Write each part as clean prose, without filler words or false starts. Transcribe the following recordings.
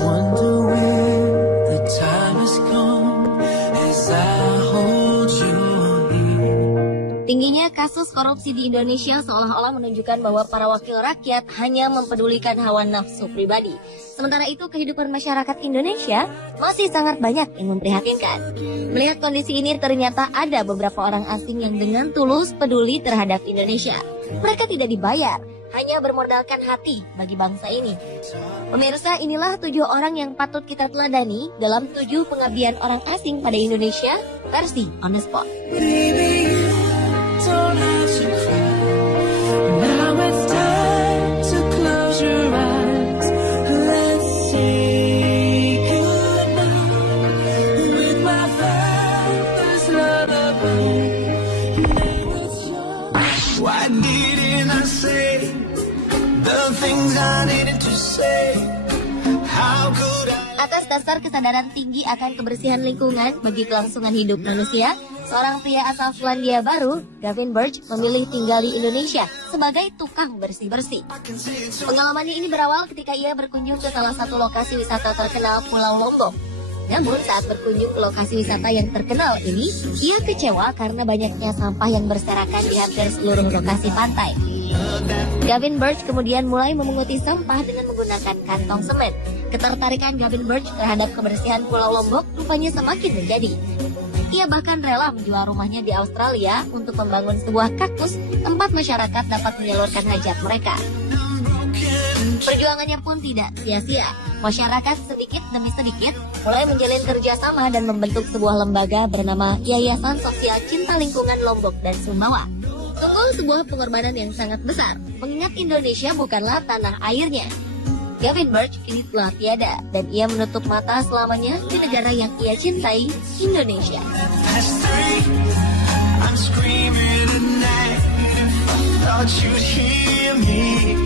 wonder when the time has come as I hold you here. Tingginya kasus korupsi di Indonesia seolah-olah menunjukkan bahwa para wakil rakyat hanya mempedulikan hawa nafsu pribadi. Sementara itu kehidupan masyarakat Indonesia masih sangat banyak yang memprihatinkan. Melihat kondisi ini ternyata ada beberapa orang asing yang dengan tulus peduli terhadap Indonesia. Mereka tidak dibayar, hanya bermodalkan hati bagi bangsa ini. Pemirsa, inilah 7 orang yang patut kita teladani dalam 7 pengabdian orang asing pada Indonesia versi On The Spot. Baby, don't have to cry. Now it's time to close your eyes. Let's say goodnight with my father's lullaby. Lay with your... Why didn't I say the things I needed to say? How could I... Atas dasar kesadaran tinggi akan kebersihan lingkungan bagi kelangsungan hidup manusia, seorang pria asal Selandia Baru, Gavin Birch, memilih tinggal di Indonesia sebagai tukang bersih-bersih. Pengalamannya ini berawal ketika ia berkunjung ke salah satu lokasi wisata terkenal Pulau Lombok. Namun saat berkunjung ke lokasi wisata yang terkenal ini, ia kecewa karena banyaknya sampah yang berserakan di hampir seluruh lokasi pantai. Gavin Birch kemudian mulai memunguti sampah dengan menggunakan kantong semen. Ketertarikan Gavin Birch terhadap kebersihan Pulau Lombok rupanya semakin menjadi. Ia bahkan rela menjual rumahnya di Australia untuk membangun sebuah kaktus tempat masyarakat dapat menyalurkan hajat mereka. Perjuangannya pun tidak sia-sia. Masyarakat sedikit demi sedikit mulai menjalin kerjasama dan membentuk sebuah lembaga bernama Yayasan Sosial Cinta Lingkungan Lombok dan Sumbawa. Sungguh sebuah pengorbanan yang sangat besar, mengingat Indonesia bukanlah tanah airnya. Gavin Birch kini telah tiada dan ia menutup mata selamanya di negara yang ia cintai, Indonesia. I'm screaming at night. If I thought you'd hear me,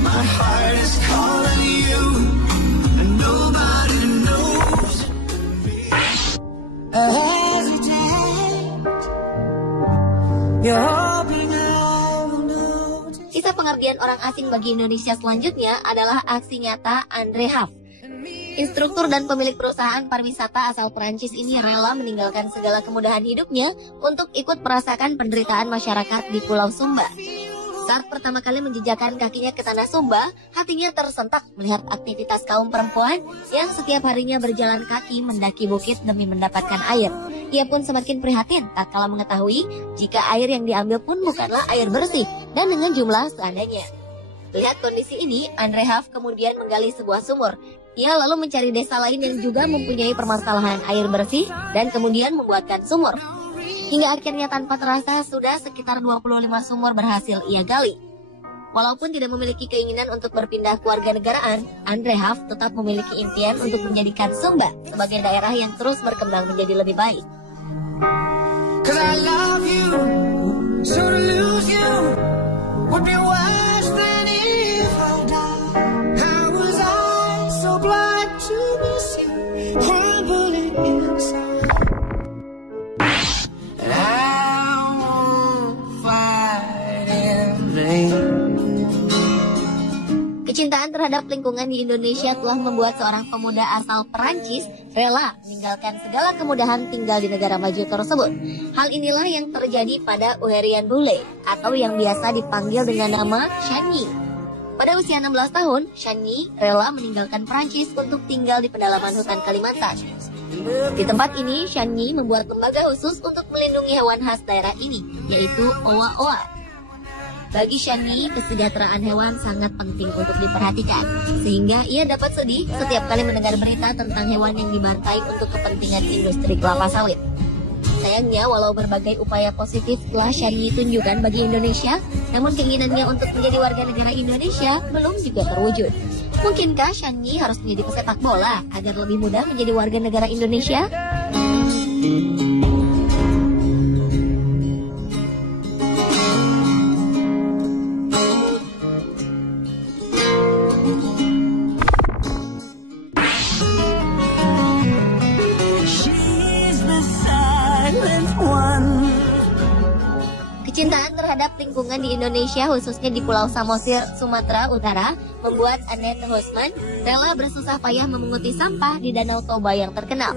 my heart is calling you, and nobody knows me. I hesitate. You're hoping I will know. Kisah pengabdian orang asing bagi Indonesia selanjutnya adalah aksi nyata Andre Huff. Instruktur dan pemilik perusahaan pariwisata asal Perancis ini rela meninggalkan segala kemudahan hidupnya untuk ikut merasakan penderitaan masyarakat di Pulau Sumba. Saat pertama kali menjejakkan kakinya ke tanah Sumba, hatinya tersentak melihat aktivitas kaum perempuan yang setiap harinya berjalan kaki mendaki bukit demi mendapatkan air. Ia pun semakin prihatin tak kala mengetahui jika air yang diambil pun bukanlah air bersih dan dengan jumlah seadanya. Lihat kondisi ini, Andre Huff kemudian menggali sebuah sumur. Ia lalu mencari desa lain yang juga mempunyai permasalahan air bersih dan kemudian membuatkan sumur. Hingga akhirnya tanpa terasa sudah sekitar 25 sumur berhasil ia gali. Walaupun tidak memiliki keinginan untuk berpindah kewarganegaraan, Andre Huff tetap memiliki impian untuk menjadikan Sumba sebagai daerah yang terus berkembang menjadi lebih baik. Cause I love you, so to lose you would be worse than if I died. How was I so blind to miss you, crumbling inside? And I won't fight in vain. Kecintaan terhadap lingkungan di Indonesia telah membuat seorang pemuda asal Perancis rela meninggalkan segala kemudahan tinggal di negara maju tersebut. Hal inilah yang terjadi pada Uherian Bule atau yang biasa dipanggil dengan nama Shani. Pada usia 16 tahun, Shani rela meninggalkan Perancis untuk tinggal di pedalaman hutan Kalimantan. Di tempat ini, Shani membuat lembaga khusus untuk melindungi hewan khas daerah ini, yaitu owa-owa. Bagi Shani, kesejahteraan hewan sangat penting untuk diperhatikan, sehingga ia dapat sedih setiap kali mendengar berita tentang hewan yang dibantai untuk kepentingan industri kelapa sawit. Sayangnya, walau berbagai upaya positif telah Shani tunjukkan bagi Indonesia, namun keinginannya untuk menjadi warga negara Indonesia belum juga terwujud. Mungkinkah Shani harus menjadi pesepak bola agar lebih mudah menjadi warga negara Indonesia? Kecintaan terhadap terhadap lingkungan di Indonesia, khususnya di Pulau Samosir, Sumatera Utara, membuat Annette Hosman rela bersusah payah memunguti sampah di Danau Toba yang terkenal.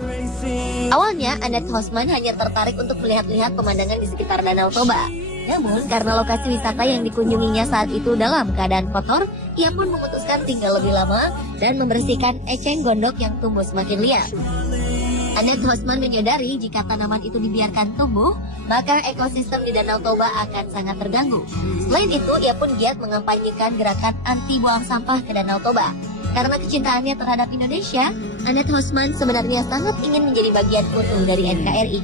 Awalnya, Annette Hosman hanya tertarik untuk melihat-lihat pemandangan di sekitar Danau Toba. Namun, karena lokasi wisata yang dikunjunginya saat itu dalam keadaan kotor, ia pun memutuskan tinggal lebih lama dan membersihkan eceng gondok yang tumbuh semakin liar. Annette Hosman menyadari jika tanaman itu dibiarkan tumbuh, maka ekosistem di Danau Toba akan sangat terganggu. Selain itu, ia pun giat mengampanyekan gerakan anti buang sampah ke Danau Toba. Karena kecintaannya terhadap Indonesia, Annette Hosman sebenarnya sangat ingin menjadi bagian utuh dari NKRI.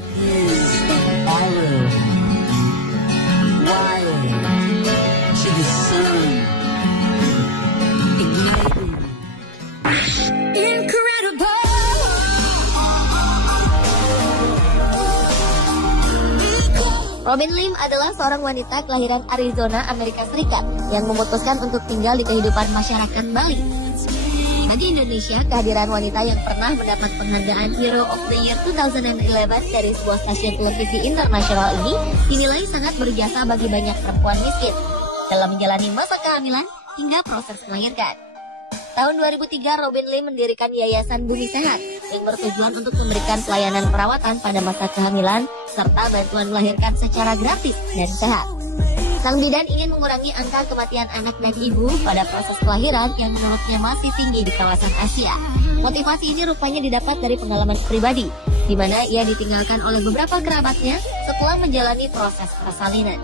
Robin Lim adalah seorang wanita kelahiran Arizona, Amerika Serikat yang memutuskan untuk tinggal di kehidupan masyarakat Bali. Bagi Indonesia, kehadiran wanita yang pernah mendapat penghargaan Hero of the Year 2011 dari sebuah stasiun televisi internasional ini dinilai sangat berjasa bagi banyak perempuan miskin dalam menjalani masa kehamilan hingga proses melahirkan. Tahun 2003, Robin Lim mendirikan Yayasan Bumi Sehat yang bertujuan untuk memberikan pelayanan perawatan pada masa kehamilan serta bantuan melahirkan secara gratis dan sehat. Sang bidan ingin mengurangi angka kematian anak dan ibu pada proses kelahiran yang menurutnya masih tinggi di kawasan Asia. Motivasi ini rupanya didapat dari pengalaman pribadi, di mana ia ditinggalkan oleh beberapa kerabatnya setelah menjalani proses persalinan.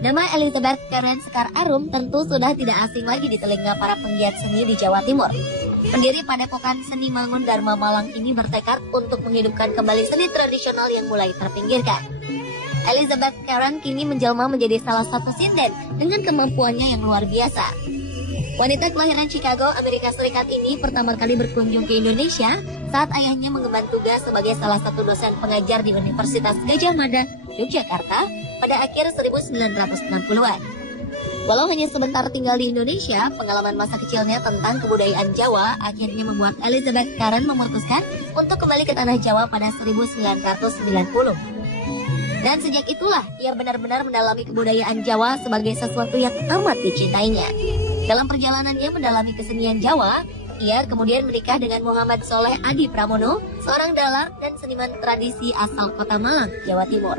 Nama Elizabeth Karen Sekar Arum tentu sudah tidak asing lagi di telinga para penggiat seni di Jawa Timur. Pendiri Padepokan Seni Mangun Dharma Malang ini bertekad untuk menghidupkan kembali seni tradisional yang mulai terpinggirkan. Elizabeth Karen kini menjelma menjadi salah satu sinden dengan kemampuannya yang luar biasa. Wanita kelahiran Chicago, Amerika Serikat ini pertama kali berkunjung ke Indonesia saat ayahnya mengemban tugas sebagai salah satu dosen pengajar di Universitas Gadjah Mada, Yogyakarta pada akhir 1960-an. Walau hanya sebentar tinggal di Indonesia, pengalaman masa kecilnya tentang kebudayaan Jawa akhirnya membuat Elizabeth Karen memutuskan untuk kembali ke tanah Jawa pada 1990. Dan sejak itulah ia benar-benar mendalami kebudayaan Jawa sebagai sesuatu yang amat dicintainya. Dalam perjalanannya mendalami kesenian Jawa, ia kemudian menikah dengan Muhammad Soleh Adi Pramono, seorang dalang dan seniman tradisi asal Kota Malang, Jawa Timur.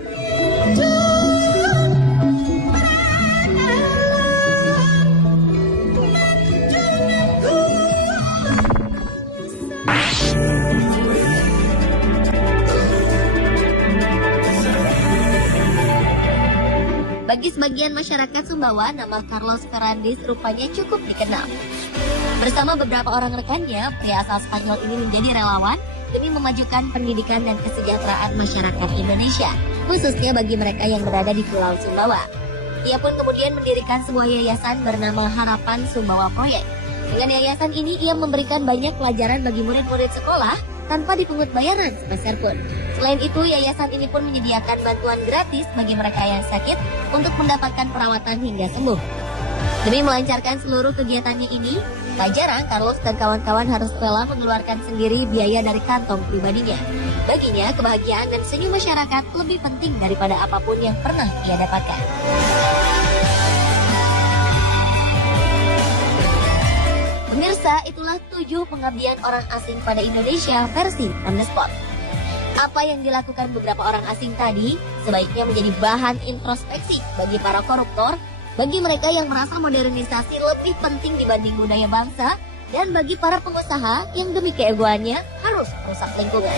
Bagi sebagian masyarakat Sumbawa, nama Carlos Ferrandis rupanya cukup dikenal. Bersama beberapa orang rekannya, pria asal Spanyol ini menjadi relawan demi memajukan pendidikan dan kesejahteraan masyarakat Indonesia, khususnya bagi mereka yang berada di Pulau Sumbawa. Ia pun kemudian mendirikan sebuah yayasan bernama Harapan Sumbawa Proyek. Dengan yayasan ini, ia memberikan banyak pelajaran bagi murid-murid sekolah tanpa dipungut bayaran sepeser pun. Selain itu, yayasan ini pun menyediakan bantuan gratis bagi mereka yang sakit untuk mendapatkan perawatan hingga sembuh. Demi melancarkan seluruh kegiatannya ini, tak jarang Carlos dan kawan-kawan harus rela mengeluarkan sendiri biaya dari kantong pribadinya. Baginya, kebahagiaan dan senyum masyarakat lebih penting daripada apapun yang pernah ia dapatkan. Pemirsa, itulah 7 pengabdian orang asing pada Indonesia versi On The Spot. Apa yang dilakukan beberapa orang asing tadi sebaiknya menjadi bahan introspeksi bagi para koruptor, bagi mereka yang merasa modernisasi lebih penting dibanding budaya bangsa, dan bagi para pengusaha yang demi keegoannya harus merusak lingkungan.